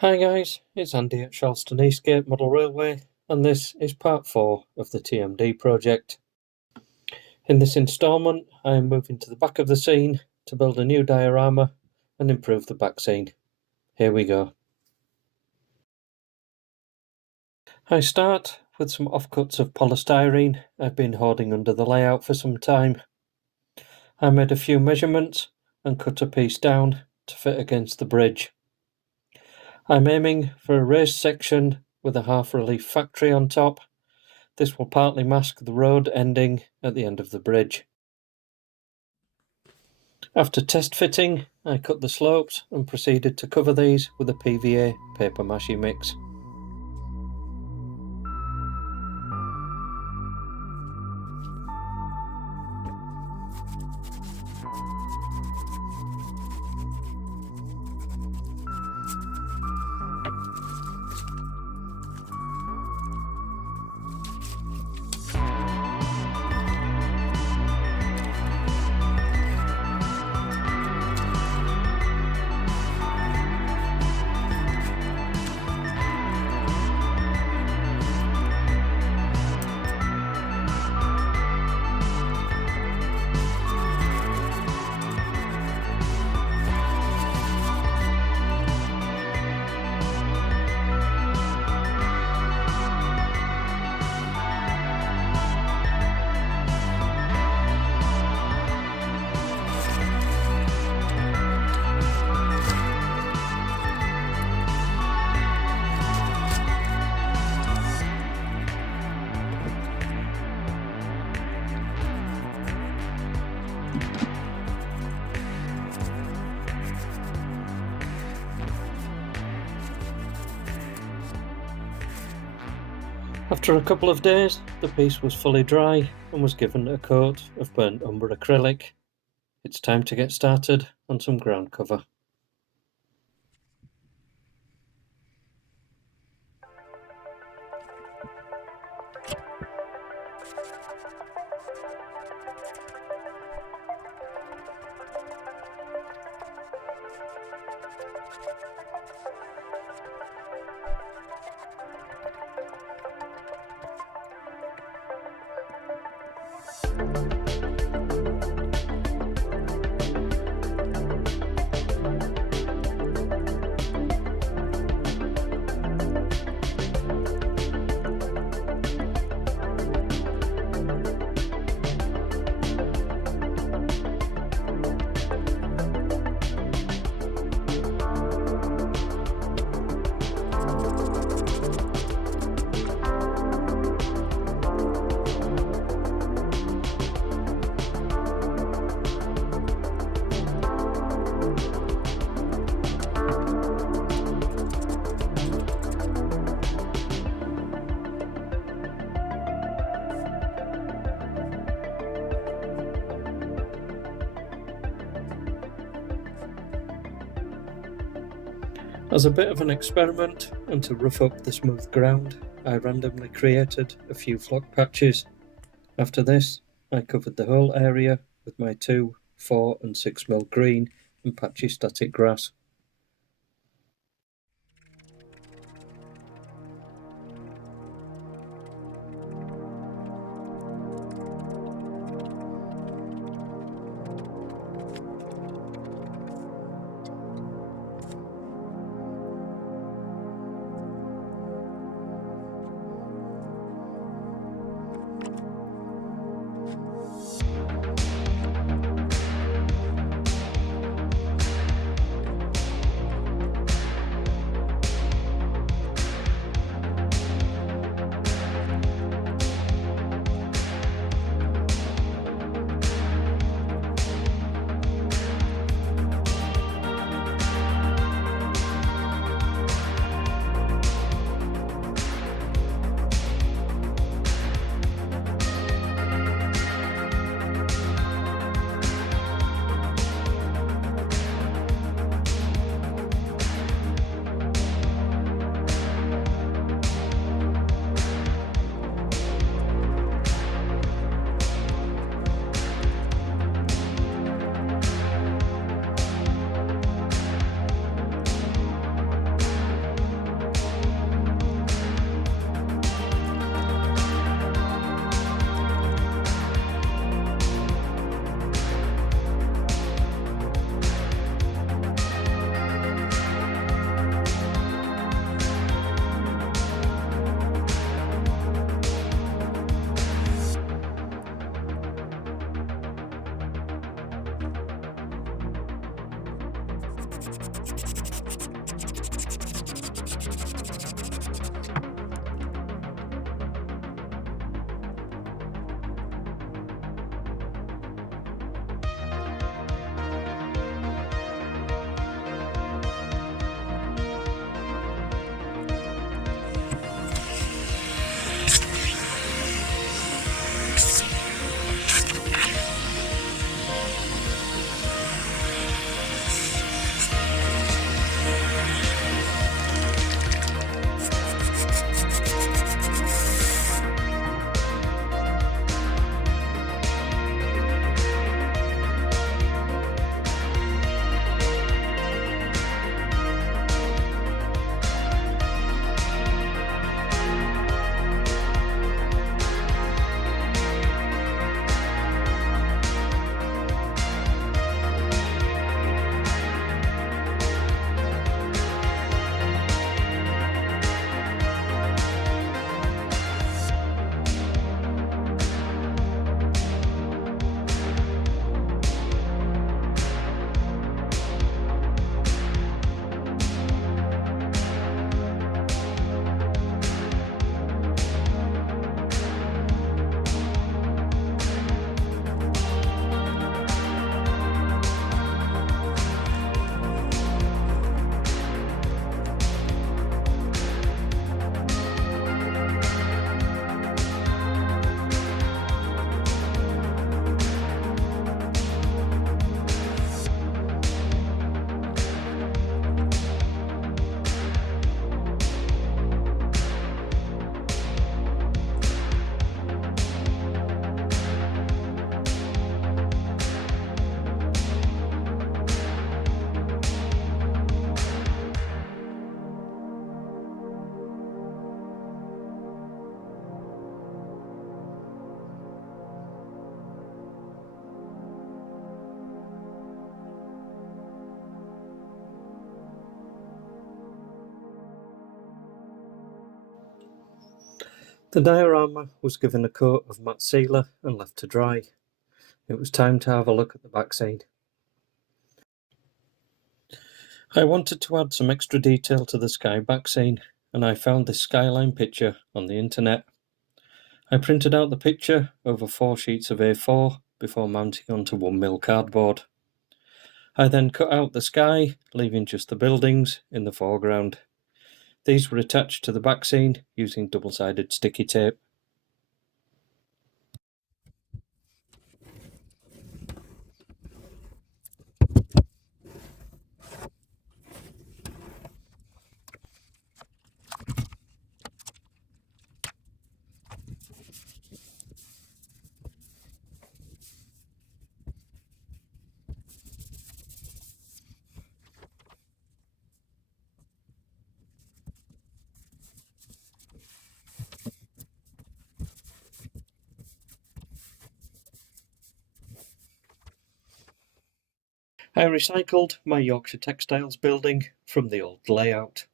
Hi guys, it's Andy at Charleston Eastgate Model Railway, and this is part 4 of the TMD project. In this instalment, I am moving to the back of the scene to build a new diorama and improve the back scene. Here we go. I start with some offcuts of polystyrene I've been hoarding under the layout for some time. I made a few measurements and cut a piece down to fit against the bridge. I'm aiming for a raised section with a half-relief factory on top. This will partly mask the road ending at the end of the bridge. After test fitting, I cut the slopes and proceeded to cover these with a PVA paper mache mix. After a couple of days, the piece was fully dry and was given a coat of burnt umber acrylic. It's time to get started on some ground cover. As a bit of an experiment and to rough up the smooth ground, I randomly created a few flock patches. After this, I covered the whole area with my 2, 4 and 6mm green and patchy static grass. The diorama was given a coat of matte sealer and left to dry. It was time to have a look at the back scene. I wanted to add some extra detail to the sky back scene, and I found this skyline picture on the internet. I printed out the picture over 4 sheets of A4 before mounting onto 1mm cardboard. I then cut out the sky, leaving just the buildings in the foreground. These were attached to the back scene using double-sided sticky tape. I recycled my Yorkshire Textiles building from the old layout.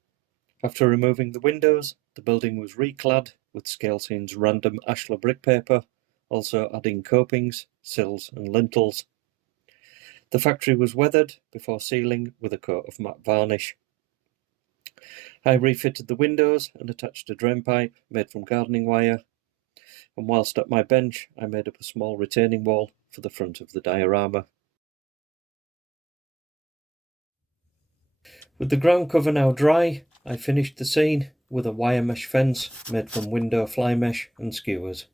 After removing the windows, the building was reclad with Scalescene's random ashlar brick paper, also adding copings, sills and lintels. The factory was weathered before sealing with a coat of matte varnish. I refitted the windows and attached a drain pipe made from gardening wire, and whilst at my bench I made up a small retaining wall for the front of the diorama. With the ground cover now dry, I finished the scene with a wire mesh fence made from window fly mesh and skewers.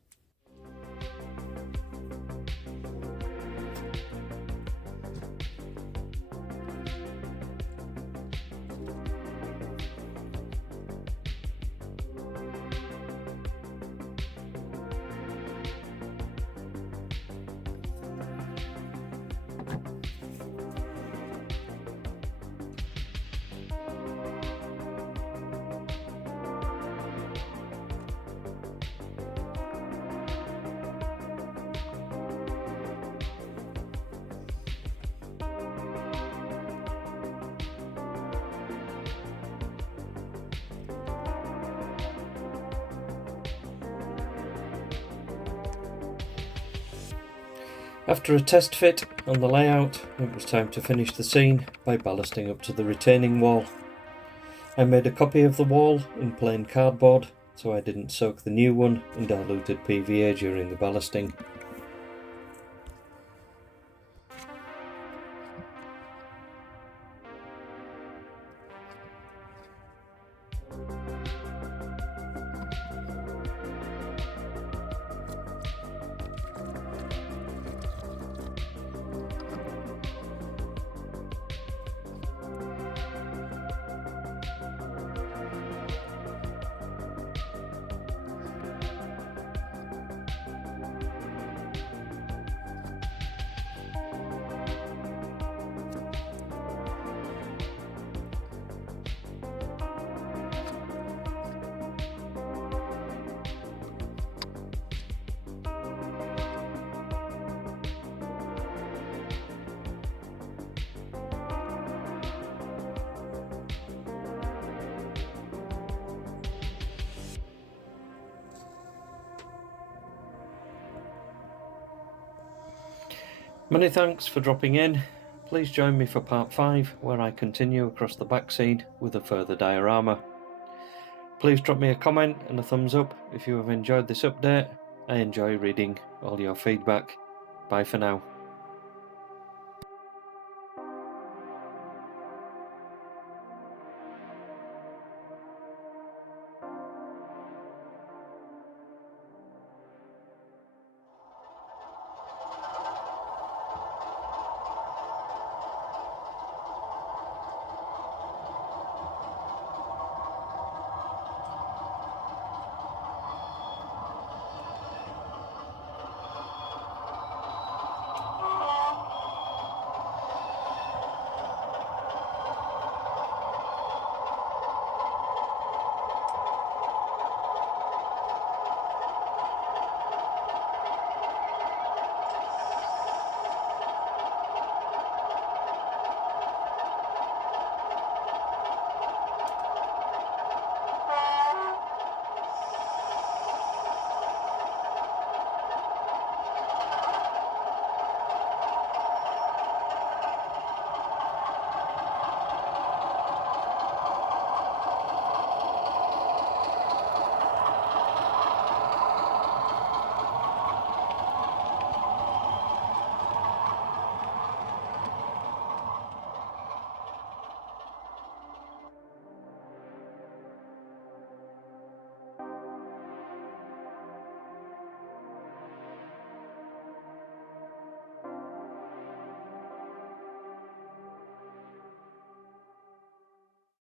After a test fit on the layout, it was time to finish the scene by ballasting up to the retaining wall. I made a copy of the wall in plain cardboard so I didn't soak the new one in diluted PVA during the ballasting. Many thanks for dropping in. Please join me for part 5 where I continue across the back scene with a further diorama. Please drop me a comment and a thumbs up if you have enjoyed this update. I enjoy reading all your feedback. Bye for now.